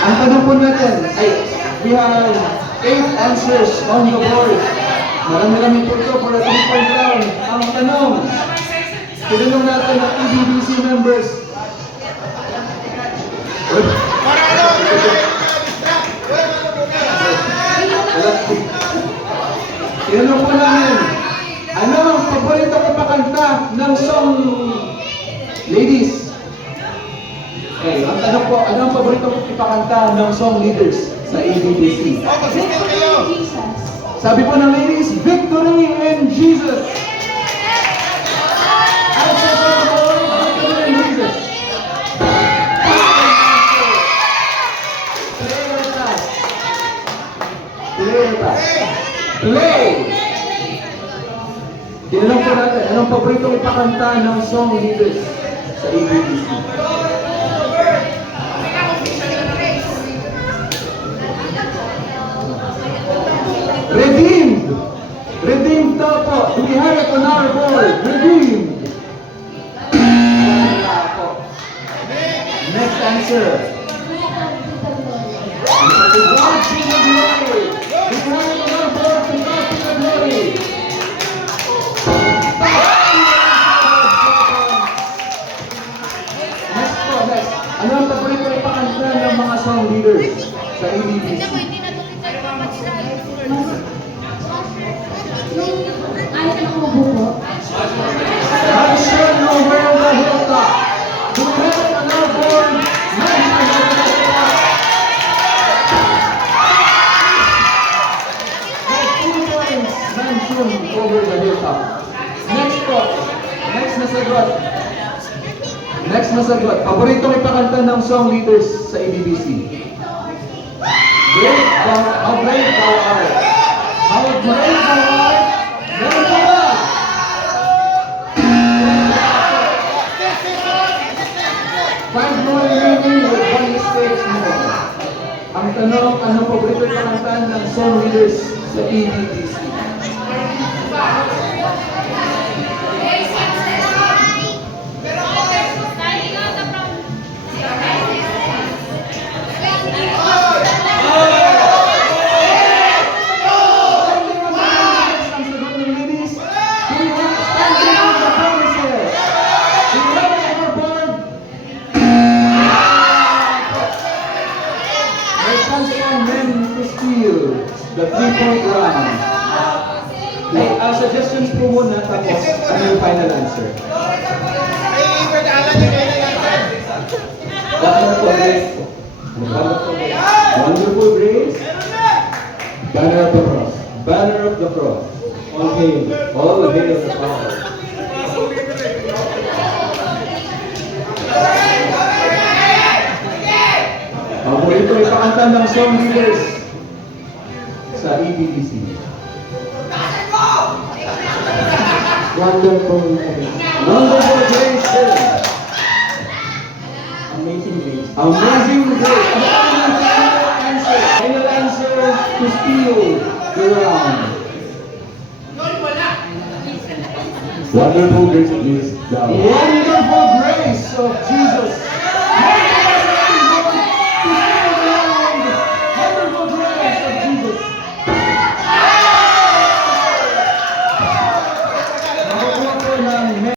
Ang tanong po natin ay, we have 8 answers on the board. Marami-rami po ito for a 3-point round. Ang tanong, tinanong natin ang EBBC members. Tinanong po namin, ano ang paborito ko pakanta ng song ladies? Okay, ang tanong po, ano ang paborito ko ipakanta ng song leaders sa ABBC? Sabi po ng ladies, Victory in Jesus! Answer po ng board, Victory in Jesus! Play! Tinanong po natin, anong paboritong ipakanta ng song leaders sa ABBC? Redeemed! Redeemed daw po. Do we have it on our board? Redeemed! Wala po. Next answer. To God be the glory. We have it on our board. To God be the glory. Next po, next. Ano ang paborito ipakanta ng mga song leaders sa ABBC? Mansion over the hilltop. Do we have it on our board? Mansion over the hilltop. Next po. Next na sagot. Next na sagot. Paboritong ipakanta ng song leaders sa ABBC. How brave thou art. How brave thou art. Meron po ba? Five more remaining with 1 mistake more. Ang tanong, anong paborito ipakanta ng song leaders sa ABBC? The 3-point round. Suggestions po muna, tapos ano yung final answer? Wonderful Grace. Wonderful Grace. Banner of the Cross. Banner of the Cross. All hail the power. Paborito ipakanta ng song leaders sa ABBC. Wonderful Grace. Wonderful Grace. Amazing Grace. Amazing Grace. Final answer to steal the round. Wonderful Grace is down. Wonderful Grace of Jesus.